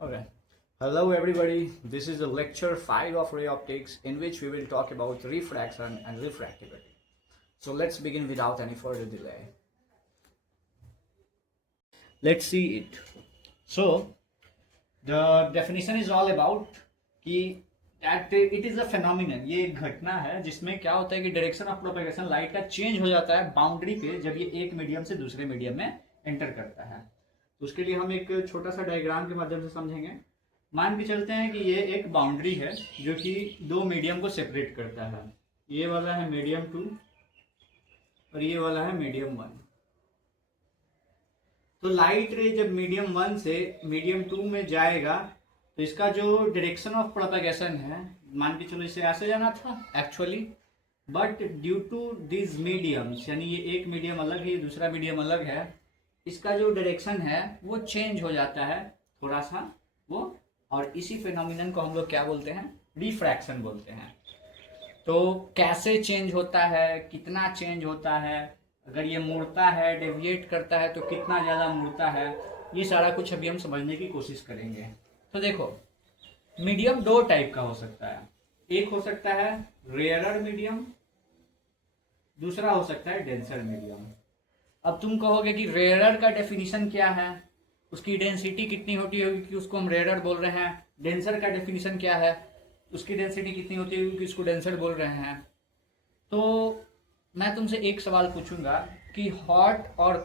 Okay. Hello everybody, this is the lecture 5 of ray optics in which we will talk about refraction and refractivity. So let's begin without any further delay. Let's see it. So the definition is all about कि that it is a phenomenon, ये एक घटना है जिसमें क्या होता है कि डायरेक्शन ऑफ प्रोपेगेशन लाइट का चेंज हो जाता है बाउंड्री पे जब ये एक मीडियम से दूसरे मीडियम में एंटर करता है। तो उसके लिए हम एक छोटा सा डायग्राम के माध्यम से समझेंगे। मान के चलते हैं कि ये एक बाउंड्री है जो कि दो मीडियम को सेपरेट करता है। ये वाला है मीडियम 2 और ये वाला है मीडियम 1। तो लाइट रे जब मीडियम 1 से मीडियम 2 में जाएगा तो इसका जो डायरेक्शन ऑफ प्रोपेगेशन है, मान के चलो इसे ऐसे जाना था actually, but due to this mediums, यानी ये एक मीडियम अलग है, ये दूसरा मीडियम अलग है, इसका जो डायरेक्शन है वो चेंज हो जाता है थोड़ा सा वो, और इसी फिनोमिनन को हम लोग क्या बोलते हैं, रिफ्रैक्शन बोलते हैं। तो कैसे चेंज होता है, कितना चेंज होता है, अगर ये मुड़ता है, डेविएट करता है तो कितना ज़्यादा मुड़ता है, ये सारा कुछ अभी हम समझने की कोशिश करेंगे। तो देखो, मीडियम दो टाइप का हो सकता है। एक हो सकता है रेयरर मीडियम, दूसरा हो सकता है डेंसर मीडियम। अब तुम कहोगे कि रेयरर का डेफिनेशन क्या है, उसकी डेंसिटी कितनी होती होगी कि उसको हम रेयरर बोल रहे हैं। डेंसर का डेफिनेशन क्या है, उसकी डेंसिटी कितनी होती होगी कि उसको डेंसर बोल रहे हैं। तो मैं तुमसे एक सवाल पूछूंगा कि हॉट और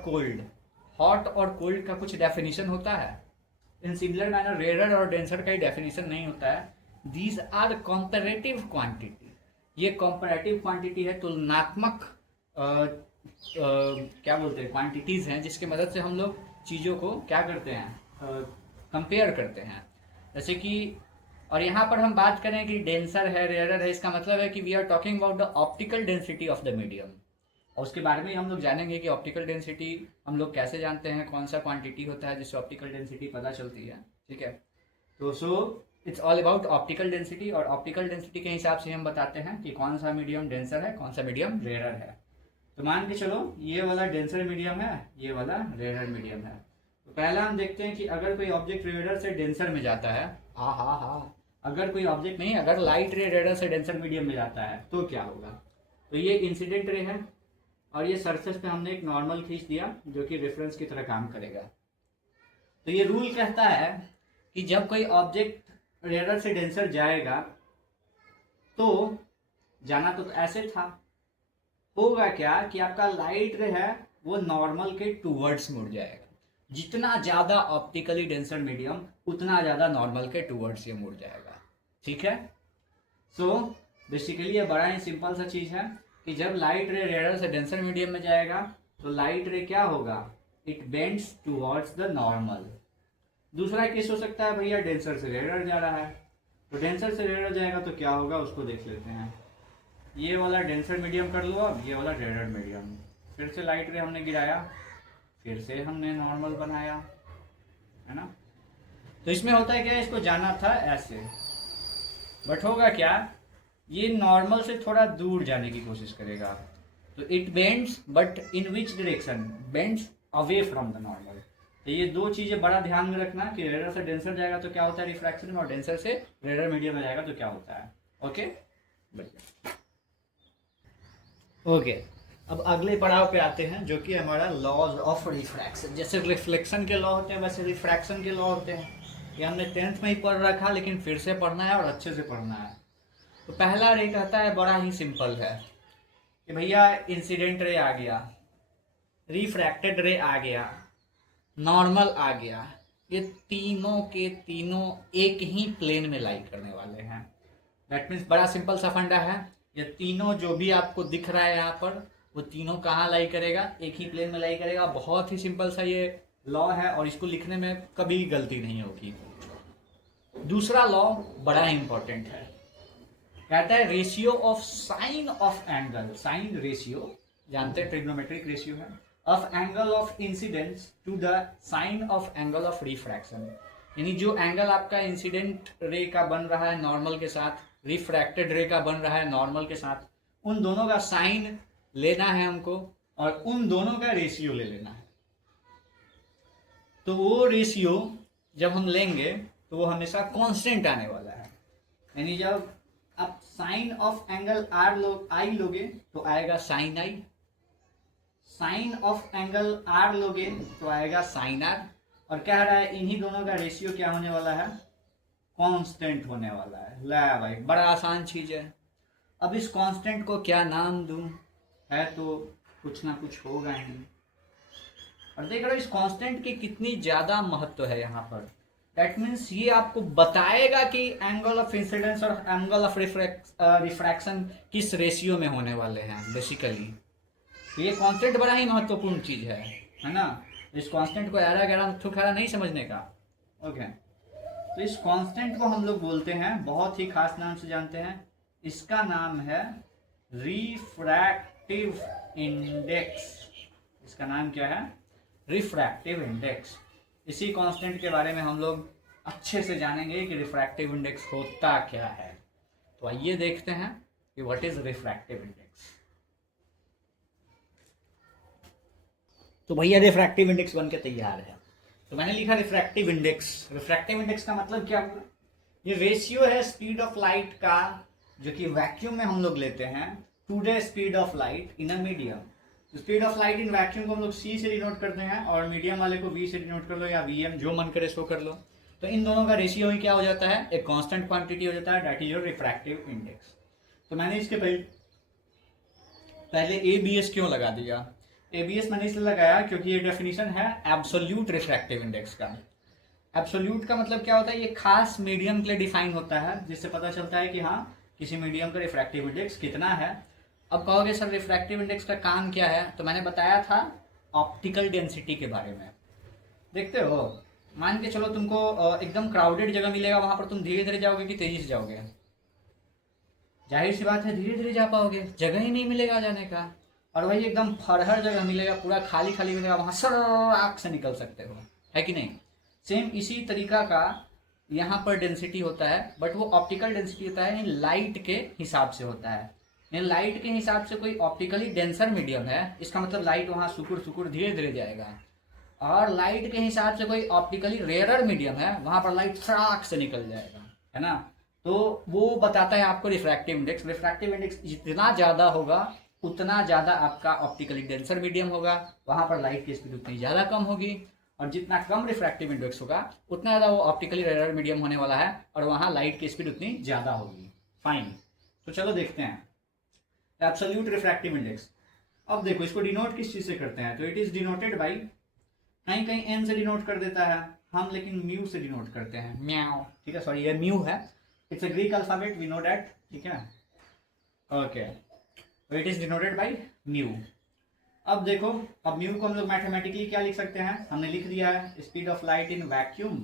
कोल्ड का कुछ डेफिनेशन होता है। इन सिमिलर मैनर रेयरर और डेंसर का ही डेफिनेशन नहीं होता है। These are comparative quantity. ये कॉम्परेटिव क्वांटिटी है, तुलनात्मक क्या बोलते हैं, क्वांटिटीज हैं जिसकी मदद से हम लोग चीज़ों को क्या करते हैं, कंपेयर करते हैं। जैसे कि, और यहाँ पर हम बात करें कि डेंसर है, रेयरर है, इसका मतलब है कि we are talking about the optical density of the medium. और उसके बारे में हम लोग जानेंगे कि ऑप्टिकल डेंसिटी हम लोग कैसे जानते हैं, कौन सा क्वांटिटी होता है जिससे ऑप्टिकल डेंसिटी पता चलती है। ठीक है, तो so it's all about optical density, और ऑप्टिकल डेंसिटी के हिसाब से हम बताते हैं कि कौन सा मीडियम डेंसर है, कौन सा मीडियम रेयरर है। तो मान के चलो ये वाला डेंसर मीडियम है, ये वाला रेयरर मीडियम है। तो पहला हम देखते हैं कि अगर कोई ऑब्जेक्ट रेयरर से डेंसर में जाता है, अगर कोई ऑब्जेक्ट नहीं, अगर लाइट रे रेयरर से डेंसर मीडियम में जाता है तो क्या होगा। तो ये इंसिडेंट रे है और ये सरफेस पे हमने एक नॉर्मल खींच दिया जो कि रेफरेंस की तरह काम करेगा। तो ये रूल कहता है कि जब कोई ऑब्जेक्ट रेयरर से डेंसर जाएगा तो जाना तो ऐसे था, होगा क्या कि आपका लाइट रे है वो नॉर्मल के टूवर्ड्स मुड़ जाएगा। जितना ज्यादा ऑप्टिकली डेंसर मीडियम उतना ज्यादा नॉर्मल के टूवर्ड्स ये मुड़ जाएगा। ठीक है, सो बेसिकली ये बड़ा ही सिंपल सा चीज है कि जब लाइट रे रेयरर से डेंसर मीडियम में जाएगा तो लाइट रे क्या होगा, it bends towards the normal. दूसरा केस हो सकता है भैया डेंसर से रेयरर जा रहा है, तो डेंसर से रेयरर जाएगा तो क्या होगा उसको देख लेते हैं। ये वाला डेंसर मीडियम कर लो, अब ये वाला रेयरर मीडियम, फिर से लाइट रे हमने गिराया, फिर से हमने नॉर्मल बनाया, है ना। तो इसमें होता है क्या, इसको जाना था ऐसे, बट होगा क्या, ये नॉर्मल से थोड़ा दूर जाने की कोशिश करेगा। तो it bends, but in which direction, bends away from the normal. तो ये दो चीजें बड़ा ध्यान में रखना कि रेयरर से डेंसर जाएगा तो क्या होता है रिफ्रैक्शन में, और डेंसर से रेयरर मीडियम में जाएगा तो क्या होता है। ओके, ओके, अब अगले पड़ाव पे आते हैं जो कि हमारा लॉज ऑफ रिफ्रैक्शन। जैसे रिफ्लेक्शन के लॉ होते हैं वैसे रिफ्रैक्शन के लॉ होते हैं। ये हमने 10th में ही पढ़ रखा, लेकिन फिर से पढ़ना है और अच्छे से पढ़ना है। तो पहला रे कहता है, बड़ा ही सिंपल है कि भैया इंसिडेंट रे आ गया, रिफ्रैक्टेड रे आ गया, नॉर्मल आ गया, ये तीनों के तीनों एक ही प्लेन में लाई करने वाले हैं। दैट मीन्स बड़ा सिंपल सा फंडा है, ये तीनों जो भी आपको दिख रहा है यहाँ पर, वो तीनों कहाँ लाई करेगा, एक ही प्लेन में लाई करेगा। बहुत ही सिंपल सा ये लॉ है और इसको लिखने में कभी गलती नहीं होगी। दूसरा लॉ बड़ा इंपॉर्टेंट है, कहता है ratio of sine of angle. Sine ratio जानते हैं, ट्रिग्नोमेट्रिक रेशियो है, of angle of incidence to the sine of angle of refraction. यानी जो एंगल आपका इंसिडेंट रे का बन रहा है नॉर्मल के साथ, रिफ्रैक्टेड रे का बन रहा है नॉर्मल के साथ, उन दोनों का साइन लेना है हमको और उन दोनों का रेशियो ले लेना है। तो वो रेशियो जब हम लेंगे तो वो हमेशा कांस्टेंट आने वाला है। यानी जब आप साइन ऑफ एंगल आई लोगे तो आएगा sine I, sine of angle R लोगे तो आएगा साइन आर, और क्या रहा है, इन्हीं दोनों का रेशियो क्या होने वाला है, कांस्टेंट होने वाला है। ला भाई बड़ा आसान चीज है। अब इस कांस्टेंट को क्या नाम दूं, है तो कुछ ना कुछ होगा ही। और देख रहे हो इस कांस्टेंट की कितनी ज्यादा महत्व है यहाँ पर। दैट मीन्स ये आपको बताएगा कि एंगल ऑफ इंसिडेंस और एंगल ऑफ रिफ्रैक्शन किस रेशियो में होने वाले हैं बेसिकली। ये कांस्टेंट बड़ा ही महत्वपूर्ण चीज है ना। इस कांस्टेंट को यारा गहरा थुखारा नहीं समझने का। ओके, तो इस कांस्टेंट को हम लोग बोलते हैं, बहुत ही खास नाम से जानते हैं, इसका नाम है रिफ्रैक्टिव इंडेक्स। इसका नाम क्या है, रिफ्रैक्टिव इंडेक्स। इसी कांस्टेंट के बारे में हम लोग अच्छे से जानेंगे कि रिफ्रैक्टिव इंडेक्स होता क्या है। तो आइए देखते हैं कि व्हाट इज रिफ्रैक्टिव इंडेक्स। तो भैया रिफ्रैक्टिव इंडेक्स बन के तैयार है। तो मैंने लिखा रिफ्रैक्टिव इंडेक्स। रिफ्रैक्टिव इंडेक्स का मतलब क्या हुआ, ये रेशियो है स्पीड ऑफ लाइट का, जो कि वैक्यूम में हम लोग लेते हैं, to the speed of light in a medium. Speed of light in vacuum को हम लोग सी से डिनोट करते हैं, और मीडियम वाले को वी से डिनोट कर लो या वीएम, जो मन करे सो कर लो। तो इन दोनों का रेशियो ही क्या हो जाता है, एक कांस्टेंट क्वांटिटी हो जाता है, that is your refractive index. तो मैंने इसके पहले एबीएस क्यों लगा दिया। एबीएस मैंने इसलिए लगाया क्योंकि ये डेफिनेशन है एब्सोल्यूट रिफ्रैक्टिव इंडेक्स का। एब्सोल्यूट का मतलब क्या होता है, ये खास मीडियम के लिए डिफाइन होता है, जिससे पता चलता है कि हाँ किसी मीडियम का रिफ्रैक्टिव इंडेक्स कितना है। अब कहोगे सर रिफ्रैक्टिव इंडेक्स का काम क्या है, तो मैंने बताया था ऑप्टिकल डेंसिटी के बारे में। देखते हो, मान के चलो तुमको एकदम क्राउडेड जगह मिलेगा, वहां पर तुम धीरे धीरे जाओगे कि तेजी से जाओगे, जाहिर सी बात है धीरे धीरे जा पाओगे, जगह ही नहीं मिलेगा जाने का। और वही एकदम फरहर जगह मिलेगा, पूरा खाली खाली मिलेगा, वहां सर आग से निकल सकते हो, है कि नहीं। सेम इसी तरीका का यहाँ पर डेंसिटी होता है, बट वो ऑप्टिकल डेंसिटी होता है, लाइट के हिसाब से होता है। लाइट के हिसाब से कोई ऑप्टिकली डेंसर मीडियम है, इसका मतलब लाइट वहां सुकुर सुकुर धीरे धीरे जाएगा। और लाइट के हिसाब से कोई ऑप्टिकली रेयरर मीडियम है, वहां पर लाइट फ्राक से निकल जाएगा, है ना। तो वो बताता है आपको रिफ्रैक्टिव इंडेक्स। रिफ्रैक्टिव इंडेक्स जितना ज्यादा होगा उतना ज्यादा आपका ऑप्टिकली डेंसर मीडियम होगा, वहां पर लाइट की स्पीड उतनी ज्यादा कम होगी। और जितना कम रिफ्रैक्टिव इंडेक्स होगा उतना ज्यादा वो ऑप्टिकली रेयर मीडियम होने वाला है, और वहां लाइट की स्पीड उतनी ज्यादा होगी। फाइन, तो चलो देखते हैं एब्सोल्यूट रिफ्रैक्टिव इंडेक्स। अब देखो इसको डिनोट किस चीज से करते हैं, तो इट इज डिनोटेड बाई, कहीं कहीं एन से डिनोट कर देता है, हम लेकिन म्यू से डिनोट करते हैं, म्याओ, ठीक है, सॉरी ये म्यू है, it's a Greek alphabet, we know that, ठीक है। ओके, तो it is denoted by mu. अब देखो, अब म्यू को हम लोग मैथमेटिकली क्या लिख सकते हैं, हमने लिख दिया है speed of light in vacuum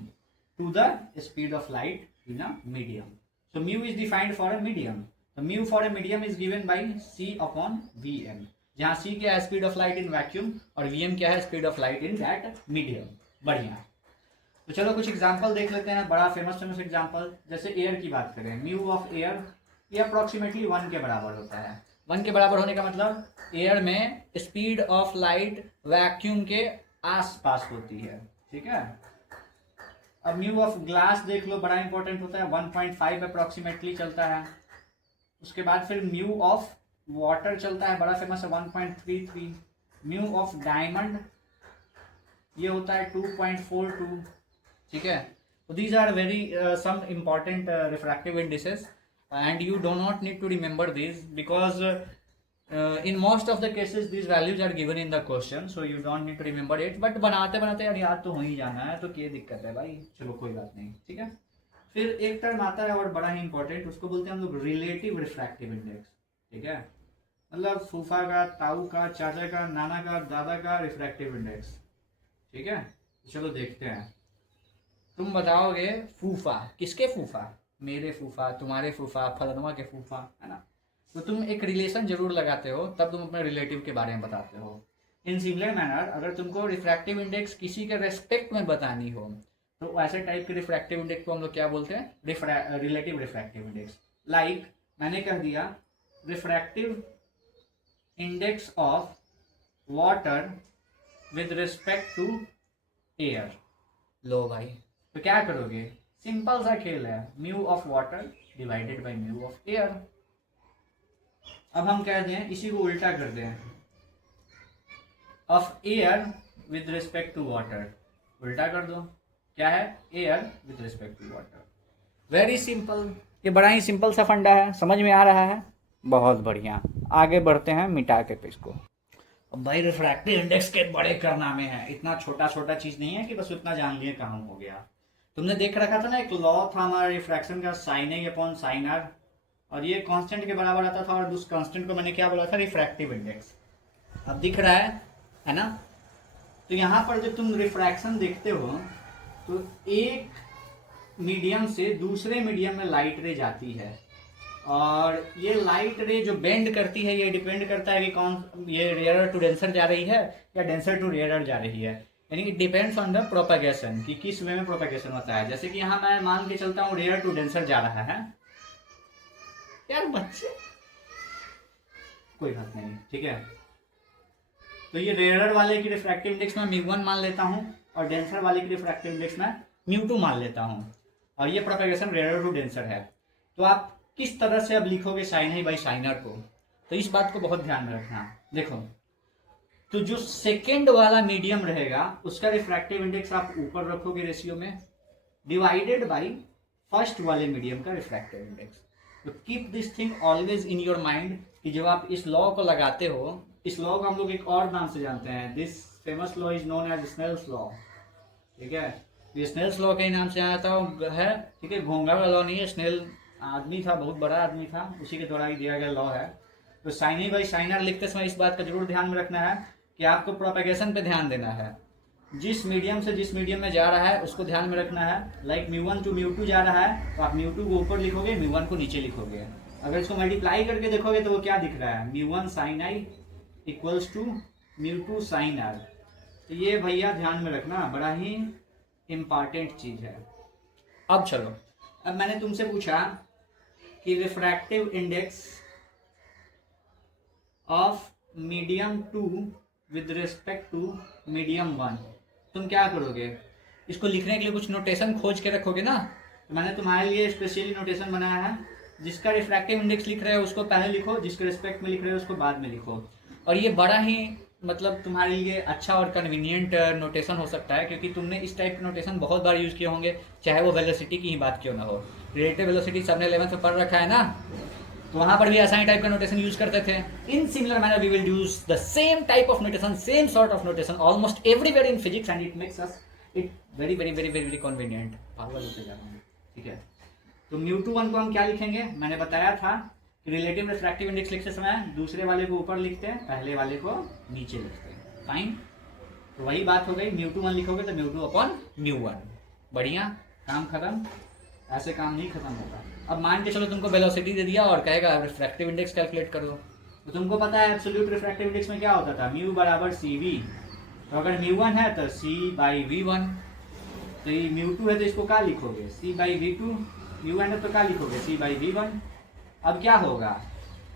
to the speed of light in a medium. So mu is defined for a medium, तो mu for a medium is given by C upon V M, जहां C क्या है speed of light in vacuum और V M क्या है speed of light in that medium. बढ़िया, तो चलो कुछ एग्जांपल देख लेते हैं, बड़ा फेमस एग्जांपल। जैसे एयर की बात करें, म्यू ऑफ एयर ये अप्रोक्सीमेटली 1 के बराबर होता है। 1 के बराबर होने का मतलब एयर में स्पीड ऑफ लाइट वैक्यूम के आसपास होती है, ठीक है। अब म्यू ऑफ ग्लास देख लो, बड़ा इंपॉर्टेंट होता है, 1.5 अप्रोक्सीमेटली चलता है। उसके बाद फिर म्यू ऑफ वाटर चलता है, बड़ा फेमस है, 1.33। म्यू ऑफ डायमंड ये होता है 2.42, ठीक है। तो these are very some important refractive indices and you do not need to remember these because in most of the cases these values are given in the question, so you don't need to remember it, but बनाते बनाते यार याद तो हो ही जाना है, तो क्या दिक्कत है भाई, चलो कोई बात नहीं, ठीक है। फिर एक टर्म आता है और बड़ा ही इंपॉर्टेंट, उसको बोलते हैं हम लोग रिलेटिव रिफ्रैक्टिव इंडेक्स, ठीक है। मतलब फूफा का, ताऊ का, चाचा का, नाना का, दादा का रिफ्रैक्टिव इंडेक्स, ठीक है। चलो देखते हैं, तुम बताओगे फूफा, किसके फूफा, मेरे फूफा, तुम्हारे फूफा, फलनवा के फूफा, है ना। तो तुम एक रिलेशन जरूर लगाते हो, तब तुम अपने रिलेटिव के बारे में बताते हो। इन सिमिलर मैनर अगर तुमको रिफ्रैक्टिव इंडेक्स किसी के रेस्पेक्ट में बतानी हो, तो ऐसे टाइप के रिफ्रैक्टिव इंडेक्स को हम लोग क्या बोलते हैं, रिलेटिव रिफ्रैक्टिव इंडेक्स। लाइक मैंने कह दिया refractive index of water with respect to air. लो भाई, तो क्या करोगे, सिंपल सा खेल है, mu of water divided by mu of air. अब हम कहते हैं इसी को उल्टा करते हैं, of air with respect to water, उल्टा कर दो, क्या है, air with respect to water. Very simple, ये बड़ा ही सिंपल सा फंडा है, समझ में आ रहा है, बहुत बढ़िया। आगे बढ़ते हैं मिटा के इसको। अब भाई रिफ्रैक्टिव इंडेक्स के बड़े कारनामे हैं, इतना छोटा छोटा चीज नहीं है कि बस उतना जान लिए काम हो गया। तुमने देख रखा था ना, एक लॉ था हमारा रिफ्रैक्शन का, sine A upon sine R, और ये कांस्टेंट के बराबर आता था, और उस कांस्टेंट को मैंने क्या बोला था, रिफ्रैक्टिव इंडेक्स। अब दिख रहा है ना। तो यहाँ पर जब तुम रिफ्रैक्शन देखते हो तो एक मीडियम से दूसरे मीडियम में लाइट रे जाती है, और ये लाइट रे जो बेंड करती है ये डिपेंड करता है कि कौन, ये रेयरर टू डेंसर जा रही है या डेंसर टू रेयरर जा रही है, यानी it depends on the propagation, कि किस वे में प्रोपेगेशन होता है। जैसे कि यहाँ मैं मान के चलता हूँ रेयर टू डेंसर जा रहा है, यार बच्चे कोई बात नहीं, ठीक है। तो ये रेयरर वाले की रिफ्रैक्टिव इंडेक्स में μ1 मान लेता हूँ, और डेंसर वाले की रिफ्रैक्टिव इंडेक्स में μ2 मान लेता हूँ, और ये प्रोपेगेशन रेयरर टू डेंसर है। तो आप किस तरह से अब लिखोगे sine A by sine R को, तो इस बात को बहुत ध्यान में रखना। देखो, तो जो सेकेंड वाला मीडियम रहेगा उसका रिफ्रैक्टिव इंडेक्स आप ऊपर रखोगे रेशियो में, डिवाइडेड बाई फर्स्ट वाले मीडियम का रिफ्रैक्टिव इंडेक्स। तो keep this thing always in your mind कि जब आप इस लॉ को लगाते हो, इस लॉ को हम लोग एक और नाम से जानते हैं, this famous law is known as Snell's law, ठीक है। ये स्नेल्स लॉ के नाम से आता है, ठीक है, घोंघा वाला लॉ नहीं है। स्नेल आदमी था, बहुत बड़ा आदमी था, उसी के द्वारा ही दिया गया लॉ है। तो sine A by sine R लिखते समय इस बात का जरूर ध्यान में रखना है कि आपको प्रोपेगेशन पे ध्यान देना है, जिस मीडियम से जिस मीडियम में जा रहा है उसको ध्यान में रखना है। लाइक μ1 टू μ2 जा रहा है तो आप μ2 को ऊपर लिखोगे, μ1 को नीचे लिखोगे। अगर इसको मल्टीप्लाई करके देखोगे तो वो क्या दिख रहा है, μ1 sine i equals to μ2 sine r. तो ये भैया ध्यान में रखना, बड़ा ही इंपॉर्टेंट चीज है। अब चलो, अब मैंने तुमसे पूछा कि refractive index of medium 2 with respect to medium 1, तुम क्या करोगे, इसको लिखने के लिए कुछ नोटेशन खोज के रखोगे ना। तो मैंने तुम्हारे लिए स्पेशली नोटेशन बनाया है, जिसका रिफ्रैक्टिव इंडेक्स लिख रहे हो उसको पहले लिखो, जिसके रिस्पेक्ट में लिख रहे हो उसको बाद में लिखो। और ये बड़ा ही मतलब तुम्हारे लिए अच्छा और कन्वीनियंट नोटेशन हो सकता है, क्योंकि तुमने इस टाइप के नोटेशन बहुत बार यूज़ किए होंगे, चाहे वो वेलोसिटी की ही बात क्यों ना हो। रिलेटिव वेलोसिटी सबने 11th में पढ़ रखा है ना, तो वहाँ पर भी ऐसा ही टाइप का नोटेशन यूज करते थे। In similar manner we will use the same type of notation, same sort of notation almost everywhere in physics, and it makes us it very very very very convenient. पागल होते जा रहा हूँ, ठीक है। तो μ2 को हम क्या लिखेंगे, मैंने बताया था कि रिलेटिव रिफ्रैक्टिव इंडेक्स लिखते समय दूसरे वाले को ऊपर लिखते हैं, पहले वाले को नीचे लिखते हैं, फाइन। तो वही बात हो गई, μ2 लिखोगे तो μ2 अपॉन μ1, बढ़िया, काम खत्म। ऐसे काम नहीं खत्म होगा। अब मान के चलो तुमको वेलोसिटी दे दिया और कहेगा रिफ्रैक्टिव इंडेक्स कैलकुलेट कर दो, तो तुमको पता है एब्सोल्यूट रिफ्रैक्टिव इंडेक्स में क्या होता था, म्यू बराबर CV। तो अगर μ1 है तो C/V1, तो ये μ2 है तो इसको क्या लिखोगे, C/V2, μn है तो क्या लिखोगे, C/V1। अब क्या होगा,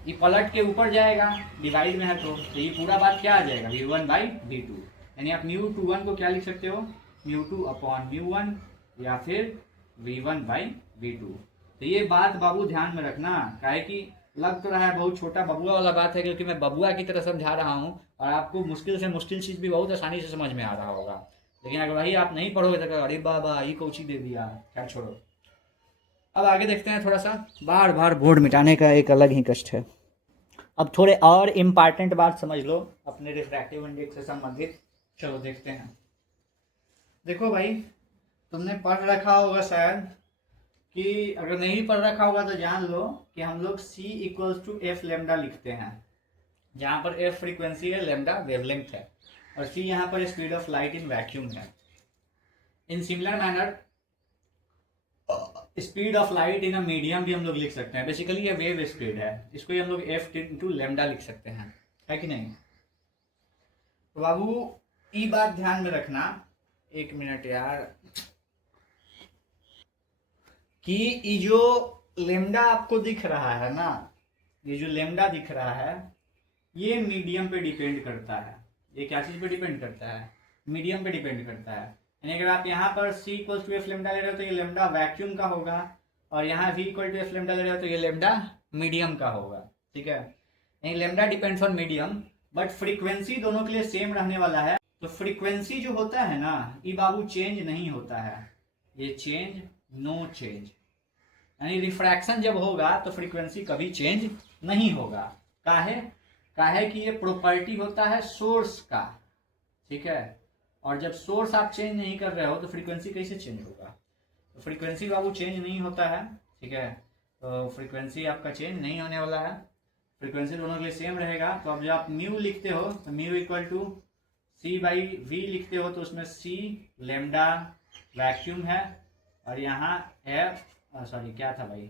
ये पलट के ऊपर जाएगा, डिवाइड में है तो ये पूरा बात क्या आ जाएगा, V1/V2, यानी आप μ21 को क्या लिख सकते हो, μ2 अपॉन μ1 या फिर V1/V2। तो ये बात बाबू ध्यान में रखना, काहे कि लग तो रहा है बहुत छोटा बबुआ वाला बात है, क्योंकि मैं बबुआ की तरह समझा रहा हूँ और आपको मुश्किल से मुश्किल चीज़ भी बहुत आसानी से समझ में आ रहा होगा। लेकिन अगर वही आप नहीं पढ़ोगे तो अरे बाबा ये कोची दे दिया, क्या छोड़ो। अब आगे देखते हैं, थोड़ा सा बार बार बोर्ड मिटाने का एक अलग ही कष्ट है। अब थोड़े और इम्पॉर्टेंट बात समझ लो अपने रिफ्रैक्टिव इंडेक्स से संबंधित। चलो देखते हैं। देखो भाई, तुमने पढ़ रखा होगा शायद, कि अगर नहीं पढ़ रखा होगा तो जान लो कि हम लोग C = F लैम्डा लिखते हैं, जहाँ पर F फ्रीक्वेंसी है, लैम्डा वेवलेंथ है, और C यहाँ पर speed of light in vacuum है। In similar manner speed of light in a medium भी हम लोग लिख सकते हैं। बेसिकली ये वेव स्पीड है, इसको ही हम लोग F × लैम्डा लिख सकते हैं, है कि नहीं। तो बाबू ये बात ध्यान में रखना, एक मिनट यार, कि ये जो लेमडा आपको दिख रहा है ना, ये जो लेमडा दिख रहा है ये मीडियम पे डिपेंड करता है। ये क्या चीज पे डिपेंड करता है, मीडियम पे डिपेंड करता है। यानी अगर आप यहाँ पर c equal to F lambda ले रहे हो तो ये लेमडा वैक्यूम का होगा, और यहाँ v equal to F lambda ले रहे हो तो ये लेमडा मीडियम का होगा। ठीक है, यानी lambda depends on medium, but frequency दोनों के लिए सेम रहने वाला है। तो फ्रीक्वेंसी जो होता है ना, ये बाबू चेंज नहीं होता है, ये चेंज नो चेंज, यानी रिफ्रैक्शन जब होगा तो फ्रीक्वेंसी कभी चेंज नहीं होगा। काहे कि ये प्रॉपर्टी होता है सोर्स का। ठीक है, और जब सोर्स आप चेंज नहीं कर रहे हो तो फ्रीक्वेंसी कैसे चेंज होगा? तो फ्रीक्वेंसी बाबू चेंज नहीं होता है। ठीक है, तो फ्रीक्वेंसी आपका चेंज नहीं होने वाला है, फ्रीक्वेंसी दोनों के लिए सेम रहेगा। तो अब जब आप म्यू लिखते हो तो mu equal to C by V लिखते हो, तो उसमें सी लेमडा वैक्यूम है, और यहाँ एफ सॉरी क्या था भाई,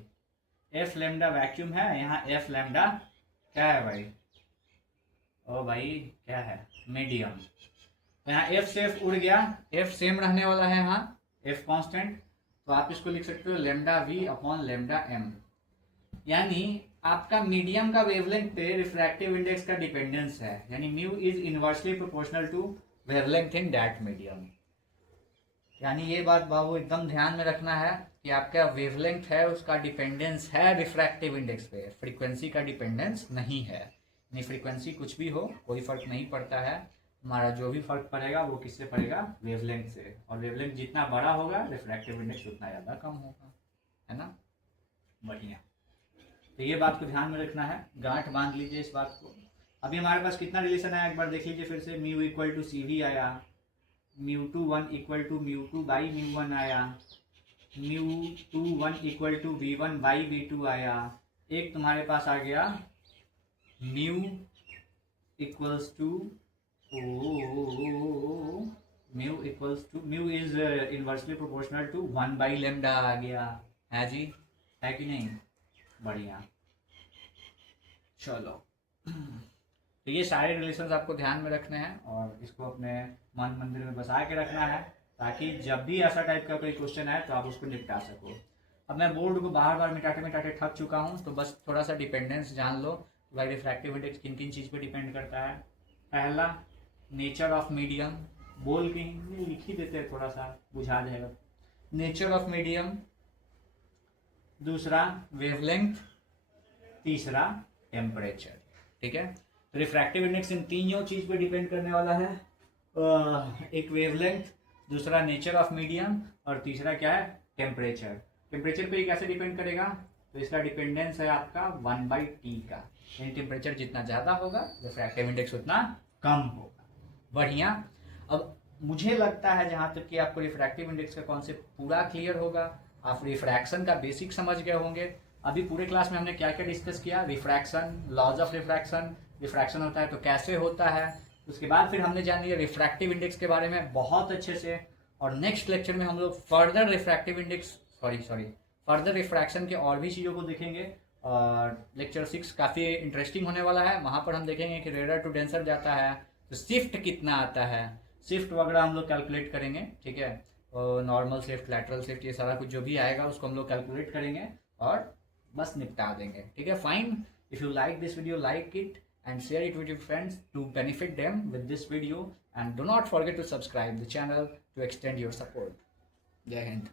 एफ लेमडा वैक्यूम है, यहाँ एफ लेमडा क्या है भाई, ओ भाई क्या है, मीडियम। तो यहाँ एफ से एफ उड़ गया, एफ सेम रहने वाला है यहाँ, एफ कांस्टेंट, तो आप इसको लिख सकते हो lambda V upon lambda M. यानी आपका मीडियम का वेवलेंथ पे रिफ्रैक्टिव इंडेक्स का डिपेंडेंस है, यानी mu is inversely proportional to wavelength in that medium. यानी ये बात बाबू एकदम ध्यान में रखना है कि आपका वेवलेंथ है उसका डिपेंडेंस है रिफ्रैक्टिव इंडेक्स पे, फ्रीक्वेंसी का डिपेंडेंस नहीं है। यानी फ्रीक्वेंसी कुछ भी हो कोई फर्क नहीं पड़ता है, हमारा जो भी फर्क पड़ेगा वो किससे पड़ेगा, वेवलेंथ से, और वेवलेंथ जितना बड़ा होगा रिफ्रैक्टिव इंडेक्स उतना ज़्यादा कम होगा, है ना। बढ़िया, तो ये बात को ध्यान में रखना है, गांठ बांध लीजिए इस बात को। अभी हमारे पास कितना रिलेशन आया एक बार देख लीजिए फिर से, mu equal to c v आया, mu two one equal to mu two by mu one आया, mu two one equal to v one by v two आया, एक तुम्हारे पास आ गया mu equals to mu equals to mu is inversely proportional to one by lambda आ गया, है जी, है कि नहीं। बढ़िया, चलो तो ये सारे रिलेशंस आपको ध्यान में रखने हैं और इसको अपने मन मंदिर में बसा के रखना है, ताकि जब भी ऐसा टाइप का कोई क्वेश्चन आए तो आप उसको निपटा सको। अब मैं बोर्ड को बार बार मिटाते मिटाते थक चुका हूँ, तो बस थोड़ा सा डिपेंडेंस जान लो कि भाई रिफ्रैक्टिव इंडेक्स किन किन चीज़ पे डिपेंड करता है। पहला नेचर ऑफ मीडियम, बोल के ही लिख ही देते हैं, थोड़ा सा बुझा जाएगा। नेचर ऑफ मीडियम, दूसरा वेवलेंथ, तीसरा टेम्परेचर। ठीक है, तो रिफ्रैक्टिव इंडेक्स इन तीनों चीज पे डिपेंड करने वाला है, एक वेवलेंथ, दूसरा नेचर ऑफ मीडियम, और तीसरा क्या है, टेम्परेचर। टेम्परेचर पे कैसे डिपेंड करेगा, तो इसका डिपेंडेंस है आपका 1/T का, यानी टेम्परेचर जितना ज़्यादा होगा रिफ्रैक्टिव इंडेक्स उतना कम होगा। बढ़िया, अब मुझे लगता है जहाँ तक कि आपको रिफ्रैक्टिव इंडेक्स का कॉन्सेप्ट पूरा क्लियर होगा, आप रिफ्रैक्शन का बेसिक समझ गए होंगे। अभी पूरे क्लास में हमने क्या क्या डिस्कस किया, refraction, laws of refraction, refraction होता है तो कैसे होता है, उसके बाद फिर हमने जान लिया रिफ्रैक्टिव इंडेक्स के बारे में बहुत अच्छे से, और नेक्स्ट लेक्चर में हम लोग further refractive index further refraction के और भी चीज़ों को देखेंगे, और लेक्चर 6 काफ़ी इंटरेस्टिंग होने वाला है। वहाँ पर हम देखेंगे कि रेडर टू डेंसर जाता है तो शिफ्ट कितना आता है, शिफ्ट वगैरह हम लोग कैलकुलेट करेंगे। ठीक है, और नॉर्मल शिफ्ट, लैटरल शिफ्ट, ये सारा कुछ जो भी आएगा उसको हम लोग कैलकुलेट करेंगे और बस निपटा देंगे। ठीक है, fine. If you like this video, like it and share it with your friends to benefit them with this video, and do not forget to subscribe the channel to extend your support. Jai Hind.